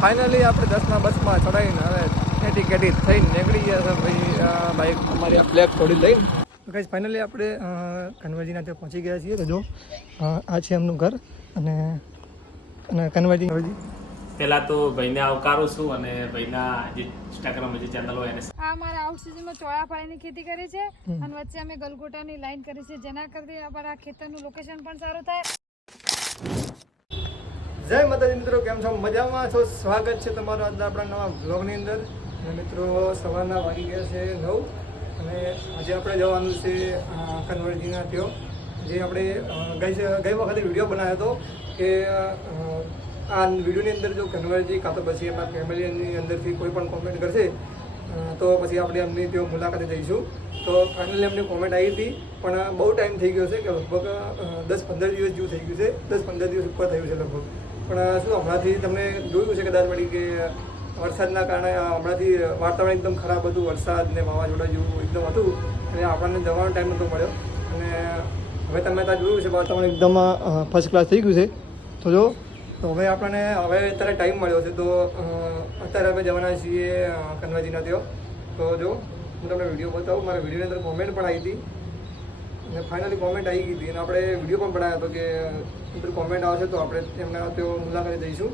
Finally આપણે 10ના બસમાં ચડાવીને હવે કેટી થઈને નીકળી ગયા છે ભાઈ. બાઈક અમારી આ બ્લેક થોડી લઈને ગાઈસ ફાઇનલી આપણે કન્વર્જીના ત્યાં પહોંચી ગયા છીએ. તો જો આ છે એમનું ઘર અને કન્વર્જી પહેલા તો ભાઈને આવકારું છું અને ભાઈના જે ઇન્સ્ટાગ્રામ જે ચેનલ હોય એને આ અમારા આઉટ સિઝનમાં ચોળાફળીની ખેતી કરી છે અને વચ્ચે અમે ગલગોટાની લાઈન કરી છે, જેના કરતી અમારા ખેતરનું લોકેશન પણ સારું થાય. જય માતાજી મિત્રો, કેમ છો? મજામાં છો? સ્વાગત છે તમારું આજના આપણા નવા વ્લોગની અંદર. અને મિત્રો સવારના વાગી ગયા છે 9 અને આજે આપણે જવાનું છે કન્વર્જીના ત્યાં, જે આપણે ગઈ વખતે વિડીયો બનાવ્યો હતો કે આ વિડીયોની અંદર જો કન્વર્જી કાં તો પછી એમના ફેમિલીની અંદરથી કોઈ પણ કોમેન્ટ કરશે તો પછી આપણે એમની ત્યાં મુલાકાતે જઈશું. તો ફાઇનલી એમની કોમેન્ટ આવી હતી, પણ બહુ ટાઈમ થઈ ગયો છે કે લગભગ 10-15 દિવસ જેવું થઈ ગયું છે, 10-15 દિવસ ઉપર થયું છે લગભગ. પણ શું હમણાંથી તમને જોયું છે કદાચ વળી કે વરસાદના કારણે હમણાંથી વાતાવરણ એકદમ ખરાબ હતું, વરસાદ ને વાવાઝોડા જેવું એકદમ હતું અને આપણને જવાનો ટાઈમ નહોતો મળ્યો. અને હવે તમે ત્યાં જોયું છે વાતાવરણ એકદમ ફર્સ્ટ ક્લાસ થઈ ગયું છે. તો જો તો હવે આપણને અત્યારે ટાઈમ મળ્યો છે, તો અત્યારે અમે જવાના છીએ કન્વર્જીના ત્યાં. તો જો હું તમને વિડીયો બતાવું, મારા વિડીયોની અંદર કોમેન્ટ પણ આવી હતી અને ફાઇનલી કોમેન્ટ આવી ગઈ હતી અને આપણે વિડીયો પણ બનાવ્યો હતો કે અંદર કોમેન્ટ આવશે તો આપણે એમના તેઓ મુલાકાતે જઈશું.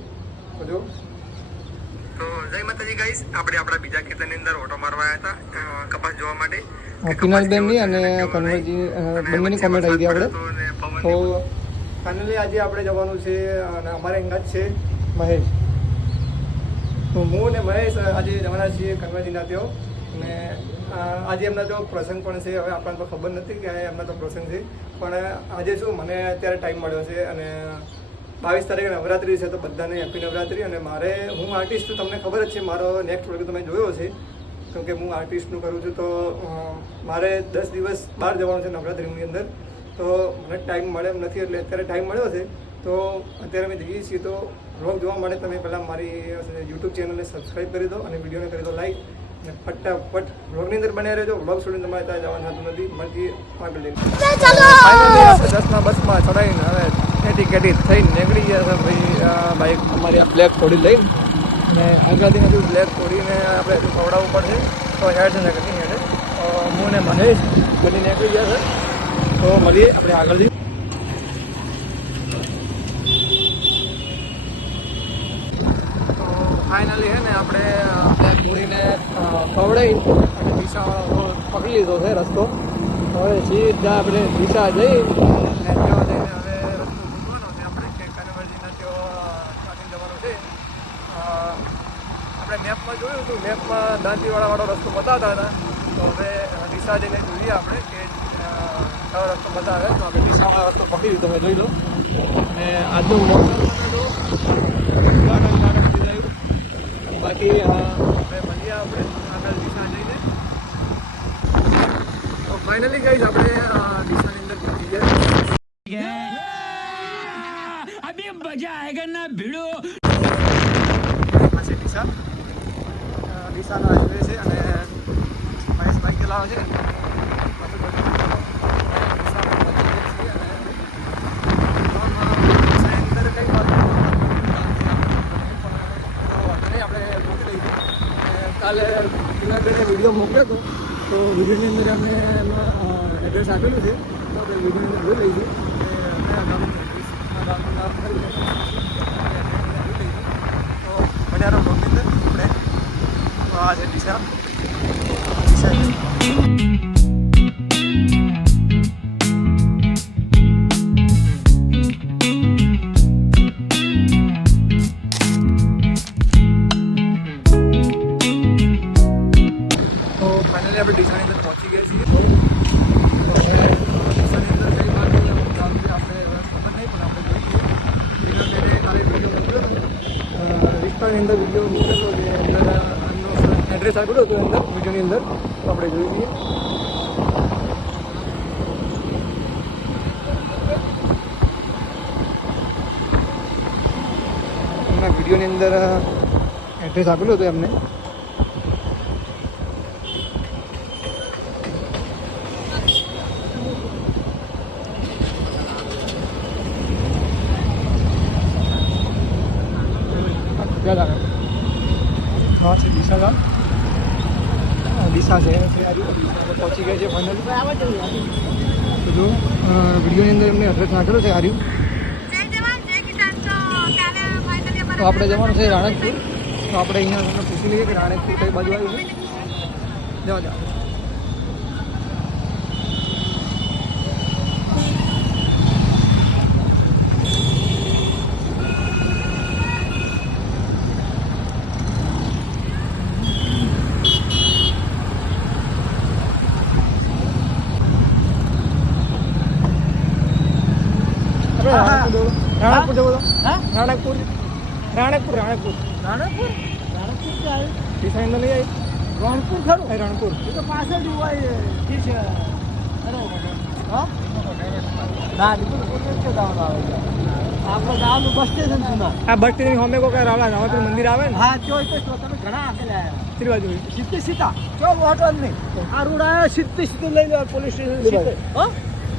તો જો તો જય માતાજી ગાઈસ, આપણે આપણા બીજા ખેતરની અંદર ઓટો મારવા આવ્યા હતા કપાસ જોવા માટે. કિનાલબેનની અને કન્વર્જી બંનેની કોમેન્ટ આવી હતી આપણે. તો ફાઇનલી આજે આપણે જવાનું છે અને અમારે અંગાત છે મહેશ. તો હું અને મહેશ આજે જવાના છીએ કન્વર્જીના તેઓ. અને આજે એમના તો પ્રસંગ પણ છે. હવે આપણને તો ખબર નથી કે એમના તો પ્રસંગ છે, પણ આજે શું મને અત્યારે ટાઈમ મળ્યો છે અને 22 તારીખે નવરાત્રિ છે, તો બધાને હેપી નવરાત્રિ. અને હું આર્ટિસ્ટ છું, તમને ખબર જ છે, મારો નેક્સ્ટ વ્લોગ તમે જોયો છે કેમ કે હું આર્ટિસ્ટનું કરું છું. તો મારે 10 દિવસ બહાર જવાનું છે નવરાત્રિની અંદર, તો મને ટાઈમ મળે એમ નથી, એટલે અત્યારે ટાઈમ મળ્યો છે. તો અત્યારે અમે જઈએ છીએ. તો વ્લોગ જોવા માટે તમે પહેલાં મારી યુટ્યુબ ચેનલને સબસ્ક્રાઈબ કરી દો અને વિડીયોને કરી દો લાઈક, અને ફટાફટ વ્લોગની અંદર બન્યા રહેજો. વ્લોગ છોડીને તમારે ત્યાં જવાનું થતું નથી. મળતી આગળ લઈને ફાઇનલી આપણે 10ના બસમાં ચડાવીને હવે કેટી થઈને નીકળી ગયા છે ભાઈ. બાઈક અમારી આ બ્લેક થોડી લઈને અને આગળથી હજુ બ્લેક થોડીને આપણે હજુ ખવડાવવું પડશે. તો હેડ છે ને કંઈ હેડે હું ને મહેશ બની નીકળી ગયા છે. તો મળીએ આપણે આગળથી. તો ફાઇનલી છે ને આપણે બ્લેક થોડીને ખવડાવી અને દિશાવાળો પકડી લીધો છે રસ્તો. હવે સીધા આપણે દિશા જઈ અને ત્યાં જઈને હવે રસ્તો મૂકવાનો છે આપણે કે કન્વર્જીના ત્યાં જવાનું છે. આપણે મેપમાં જોયું હતું, મેપમાં દાંતીવાળાવાળો રસ્તો બતાવતા હતા. તો હવે દિશા જઈને જોઈએ આપણે કે કયો રસ્તો બતાવે. તો આપણે દિશાવાળો રસ્તો પકડી લીધો, મેં જોઈ લો. અને આજનું મોસમ બાકી હવે મળીએ આપણે આગળ દિશા જઈને. તો ફાઇનલી ગાઈસ આપણે દિશાની અંદર પહોંચી ગયા. અભી મજા આયેગા ના ભીડો. પાસે દિશાનો હાઈવે છે અને મહેશ બાઈક ચલાવે છે. કાલે કિનાલબેને વિડીયો મોકલ્યો હતો, તો વિડીયોની અંદર અમે એમાં એડ્રેસ આપેલું છે. તો આપણે વિડીયોની અંદર જોઈ લઈશું કે કયા ગામનું નામ કરી લઈશું. તો બજારો બ્લોગની અંદર આપણે આ છે દિશા. આપણે ડીસાની અંદર પહોંચી ગયા છીએ. તો હવે ડીસાની અંદર કઈ બાજુ ગામ છે આપણે ખબર નહીં, પણ આપણે જોઈએ કાલે વિડીયો મૂક્યો હતો વિસ્તારની અંદર વિડીયો મૂક્યો હતો જે અંદર એડ્રેસ આપેલું હતું અંદર વિડીયોની અંદર. તો આપણે જોઈ લઈએ. એમના વિડીયોની અંદર એડ્રેસ આપેલું હતું એમને. ચાલ આગળ હા છે દિશાલાલ દિશા છે પહોંચી ગયા છે ફાઇનલ તો જો વિડીયોની અંદર એમને એડ્રેસ નાખેલો છે હાર્યું તો આપણે જવાનું છે રાણકપુર તો આપણે અહીંયા તમને પૂછી લઈએ કે રાણકપુર કઈ બાજુ આવ્યું છે જાઓ જાઓ રાણકપુર જવું તો રાણકપુર રાણકપુર રાણકપુર રાણકપુર રાણકપુર ક્યાં આવ્યું? દિશા અંદર નહીં આવી રણપુર ખરું રણપુર એ તો પાછળ જ હોય ઠીક છે હા ના દીકરો પોતે જ જવાનું આવે છે આપણે જવાનું બસ સ્ટેશન સુધા આ બસ સ્ટેશન સામે કોઈ રાવણ મંદિર આવે ને હા ચોઈ તો તમે ઘણા આગળ આવ્યા ત્રી બાજુ સીધે સીધા ચો ઓટો જ નહીં આ રોડ આવ્યો સીધે સીધું લઈ લો પોલીસ સ્ટેશન સીધે હા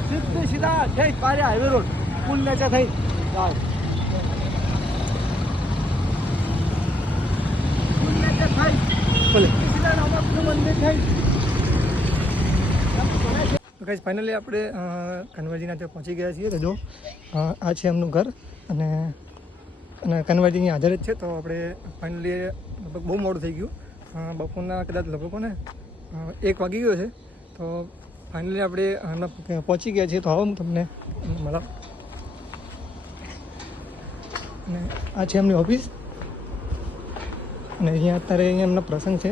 સીધે સીધા જઈ પારે હાઈવે રોડ પુલ નીચે થઈ જાઓ પુલ નીચે થઈ ભલે સીધા રામાપીરનું મંદિર થઈ ગાઈસ ફાઇનલી આપણે કન્વરજીના ત્યાં પહોંચી ગયા છીએ તો જો આ છે એમનું ઘર અને કન્વરજી અહીંયા હાજર જ છે તો આપણે ફાઇનલી લગભગ બહુ મોડું થઈ ગયું બપોરના કદાચ લગભગ ને 1 વાગી ગયો છે તો ફાઇનલી આપણે પહોંચી ગયા છીએ તો આવો હું તમને મળાવ અને આ છે એમની ઓફિસ અને અહીંયા અત્યારે અહીંયા એમનો પ્રસંગ છે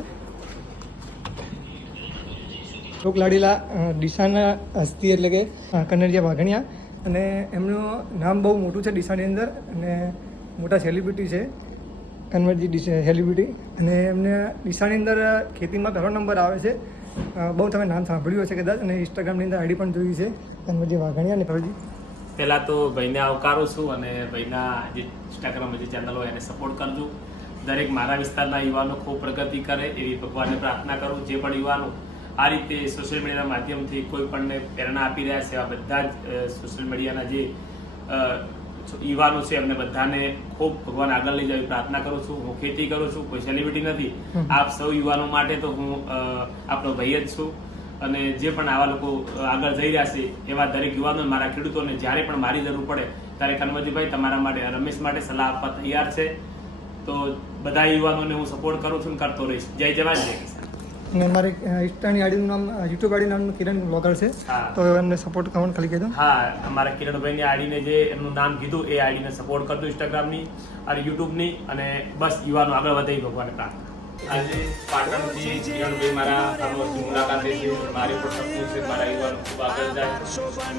લોક લાડીલા ડીસાના હસ્તી એટલે કે કનૈયા વાઘણિયા અને એમનું નામ બહુ મોટું છે ડીસાની અંદર અને મોટા સેલિબ્રિટી છે કન્વરજી સેલિબ્રિટી અને એમને ડીસાની અંદર ખેતીમાં પહેલો નંબર આવે છે બહુ તમે નામ સાંભળ્યું હશે કદાચ અને ઇન્સ્ટાગ્રામની અંદર આઈડી પણ જોઈ છે કન્વરજી વાઘણિયા અને કન્વરજી પહેલાં તો ભાઈને આવકારું છું અને ભાઈના જે ઇન્સ્ટાગ્રામ જે ચેનલ હોય એને સપોર્ટ કરજો. દરેક મારા વિસ્તારના યુવાનો ખૂબ પ્રગતિ કરે એવી ભગવાનને પ્રાર્થના કરું. જે પણ યુવાનો આ રીતે સોશિયલ મીડિયાના માધ્યમથી કોઈ પણને પ્રેરણા આપી રહ્યા છે એવા બધા જ સોશિયલ મીડિયાના જે યુવાનો છે એમને બધાને ખૂબ ભગવાન આગળ લઈ જવાની પ્રાર્થના કરું છું. હું ખેતી કરું છું, કોઈ સેલિબ્રિટી નથી. આપ સૌ યુવાનો માટે તો હું આપણો ભાઈ જ છું અને જે પણ આવા લોકો આગળ જઈ રહ્યા છે એવા દરેક યુવાનો મારા ખેડૂતોને જ્યારે પણ મારી જરૂર પડે ત્યારે કન્વરજીભાઈ તમારા માટે રમેશ માટે સલાહ આપવા તૈયાર છે. તો બધા યુવાનોને હું સપોર્ટ કરું છું અને કરતો રહીશ. જય જવાન જય કિસાન. અને મારી ઇન્સ્ટાની આઈડીનું નામ યુટ્યુબ આઈડી નામનું કિરણ બ્લોગર છે તો એમને સપોર્ટ કરવાનું ખાલી કહી દો. હા, અમારા કિરણભાઈની આઈડીને જે એમનું નામ કીધું એ આઈડીને સપોર્ટ કરજો ઇન્સ્ટાગ્રામની અને યુટ્યુબની અને બસ યુવાનો આગળ વધે એ ભગવાનને પ્રાર્થના. આજે પાટણથી કિરણભાઈ મારા ફાર્મહાઉસની મુલાકાતે છે. મારી પણ સપનું છે મારા યુવાનો ખૂબ આગળ જાય,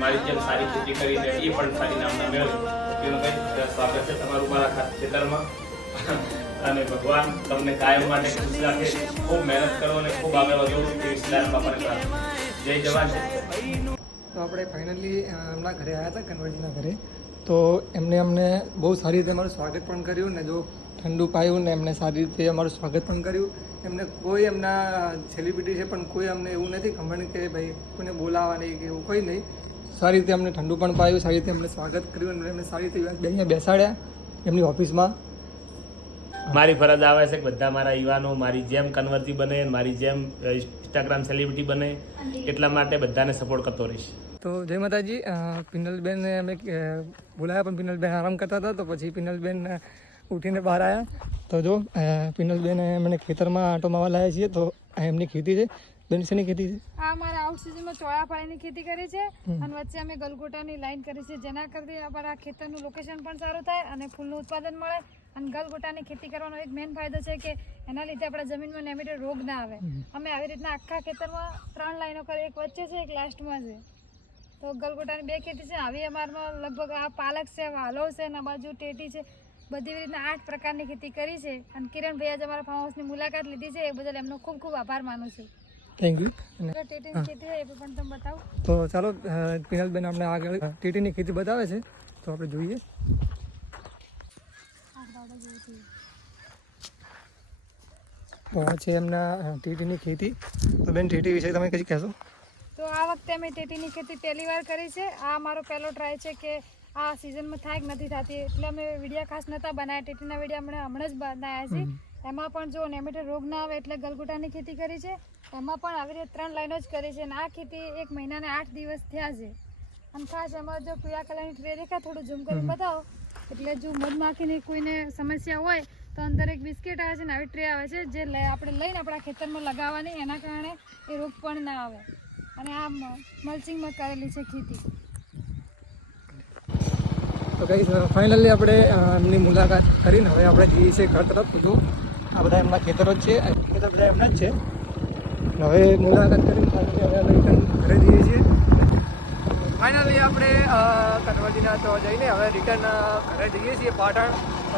મારી જેમ સારી ખેતી કરીને એ પણ સારી નામના મેળવે. કિરણભાઈ સ્વાગત છે તમારું મારા ખેતરમાં અને ભગવાન તમને કાયમ માટે ખુશ રાખે. ખૂબ મહેનત કરો અને ખૂબ આગળ વધો એવી સિદ્ધાર્થ બાપાને પ્રાર્થના. જય જવાન જય કિસાન. તો આપણે ફાઇનલી એમના ઘરે આવ્યા હતા કન્વરજીના ઘરે તો એમને અમને બહુ સારી રીતે અમારું સ્વાગત પણ કર્યું ને જો ઠંડુ પાયું ને એમને સારી રીતે અમારું સ્વાગત પણ કર્યું. એમને કોઈ એમના સેલિબ્રિટી છે પણ કોઈ અમને એવું નથી ખબર કે ભાઈ કોઈને બોલાવવા નહીં કે એવું કંઈ નહીં. સારી રીતે અમને ઠંડુ પણ પાયું, સારી રીતે અમને સ્વાગત કર્યું અને એમને સારી રીતે અહીંયા બેસાડ્યા એમની ઓફિસમાં. મારી ફરજ આવે છે કે બધા મારા યુવાનો મારી જેમ કન્વર્જી બને, મારી જેમ ઇન્સ્ટાગ્રામ સેલિબ્રિટી બને, એટલા માટે બધાને સપોર્ટ કરતો રહીશ. તો જય માતાજી. પિનલબેન અમે બોલાયા પણ પિનલબેન આરામ કરતા હતા તો પછી પિનલબેન ઉઠીને બહાર આવ્યા. તો જો પિનલબેન મને ખેતરમાં આંટો મારવા લાવ્યા છીએ તો આ એમની ખેતી છે. બેન શેની ખેતી છે? આ અમારા આઉટ સિઝનમાં ચોળાફળીની ખેતી કરી છે અને વચ્ચે અમે ગલગોટાની લાઈન કરી છે જેના કરતી અમારા ખેતરનું લોકેશન પણ સારું થાય અને ફૂલનું ઉત્પાદન મળે. અને ગલગોટાની ખેતી કરવાનો એક મેઇન ફાયદો છે કે એના લીધે આપણા જમીનમાં નેમેટોડ રોગ ના આવે. અમે આવી રીતના આખા ખેતરમાં 3 લાઈનો કરી, એક વચ્ચે છે એક લાસ્ટમાં છે. તો ગલગોટાની 2 ખેતી છે. આવી અમારમાં લગભગ આ પાલક છે, વાલો છે અને બાજુ ટેટી છે. બધી રીતના 8 પ્રકારની ખેતી કરી છે અને કિરણભાઈ આજે અમારા ફાર્મ હાઉસની મુલાકાત લીધી છે એ બદલ એમનો ખૂબ ખૂબ આભાર માનું છું. Thank you. ટેટીની ખેતી હોય એ પણ તમે બતાવો. તો ચાલો પિનલબેન આપણે આગળ ટેટીની ખેતી બતાવે છે તો આપણે જોઈએ. તો આ છે એમના ટેટીની ખેતી. તો બેન ટેટી વિશે તમે કંઈ કહેશો? તો આ વખતે અમે ટેટીની ખેતી પહેલી વાર કરી છે. આ અમારો પહેલો ટ્રાય છે કે આ સિઝનમાં થાય કે નથી થતી એટલે અમે વિડીયો ખાસ નહોતા બનાવ્યા. ટેટીના વિડીયો અમે હમણાં જ બનાવ્યા છે. એમાં પણ જો નેમેટોડ રોગ ના આવે એટલે ગલગોટાની ખેતી કરી છે. એમાં પણ આવી રીતે 3 લાઈનો જ કરી છે અને આ ખેતી 1 મહિનાને 8 દિવસ થયા છે. અને ખાસ એમાં જો પીળા કલરની ટ્રે દેખાય થોડું ઝૂમ કરી બતાવો એટલે જો મધમાખીની કોઈને સમસ્યા હોય તો અંદર એક બિસ્કિટ આવે છે ને આવી ટ્રે આવે છે જે આપણે લઈને આપણા ખેતરમાં લગાવવાની, એના કારણે એ રોગ પણ ના આવે. અને આ મલ્ચિંગમાં કરેલી છે ખેતી. તો કઈ ફાઇનલી આપણે એમની મુલાકાત કરીને હવે આપણે જઈએ છીએ ઘર તરફ. બધું આ બધા એમના ખેતરો જ છે, ખેતર બધા એમના જ છે. હવે મુલાકાત કરીને ફાઇનલી હવે અમે રિટર્ન ઘરે જઈએ છીએ. ફાઇનલી આપણે કન્વર્જીના તો જઈને હવે રિટર્ન ઘરે જઈએ છીએ પાટણ.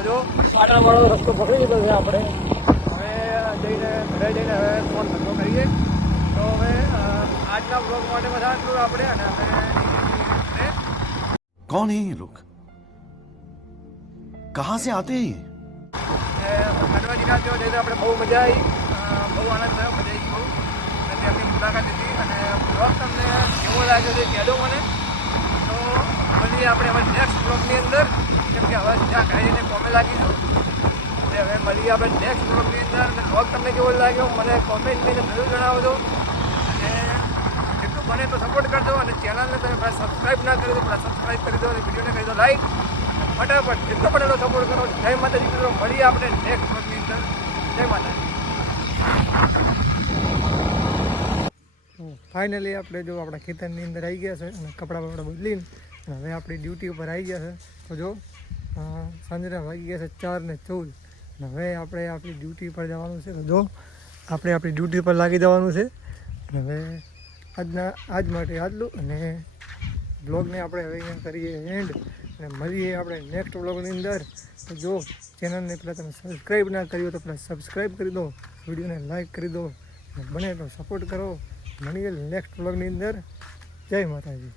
જો પાટણવાળો રસ્તો પકડી લીધો છે આપણે. હવે ઘરે જઈને હવે ફોન ધંધો કરીએ. તો હવે આજના બ્લોગ માટે બધા આટલું આપણે અને હવે कौन है ये लोग कहाँ से आते हैं કન્વર્જીના જો જઈને આપણે બહુ મજા આવી, બહુ આનંદ થયો, મજા આવી બહુ. અને એમની મુલાકાત લીધી અને બ્લોગ તમને કેવો લાગ્યો છે કહેજો મને. તો મળીએ આપણે હવે નેક્સ્ટ બ્લોગની અંદર, કેમ કે હવે ત્યાં કાઢીને કોમે લાગીશું. એટલે હવે મળીએ આપણે નેક્સ્ટ બ્લોગની અંદર. અને બ્લોગ તમને કેવો લાગ્યો મને કોમેન્ટ કરીને જરૂર જણાવજો. અને જેટલું બને તો સપોર્ટ કરજો. અને ચેનલને તમે સબસ્ક્રાઈબ ના કરી દો, સબસ્ક્રાઈબ કરી દો અને વિડીયોને કરી દો લાઈક. ફટાફટ જેટલો બને એટલો સપોર્ટ કરો. જય માતાજી મિત્રો, મળીએ આપણે નેક્સ્ટ બ્લોગની અંદર. જય માતાજી. ફાઇનલી આપણે જો આપણા ખેતરની અંદર આવી ગયા છે અને કપડાં બપડા બદલીને હવે આપણી ડ્યુટી ઉપર આવી ગયા છે. તો જો સાંજના વાગી ગયા છે 4:14 અને હવે આપણે આપણી ડ્યુટી પર જવાનું છે. તો જો આપણે આપણી ડ્યુટી પર લાગી જવાનું છે. અને હવે આજ માટે આટલું અને બ્લોગને આપણે હવે અહીંયા કરીએ એન્ડ અને મળીએ આપણે નેક્સ્ટ બ્લોગની અંદર. તો જો ચેનલને પહેલાં તમે સબસ્ક્રાઈબ ના કરી હોય તો પહેલાં સબસ્ક્રાઈબ કરી દો, વિડીયોને લાઈક કરી દો અને બને તો સપોર્ટ કરો. મળીએ નેક્સ્ટ બ્લોગની અંદર. જય માતાજી.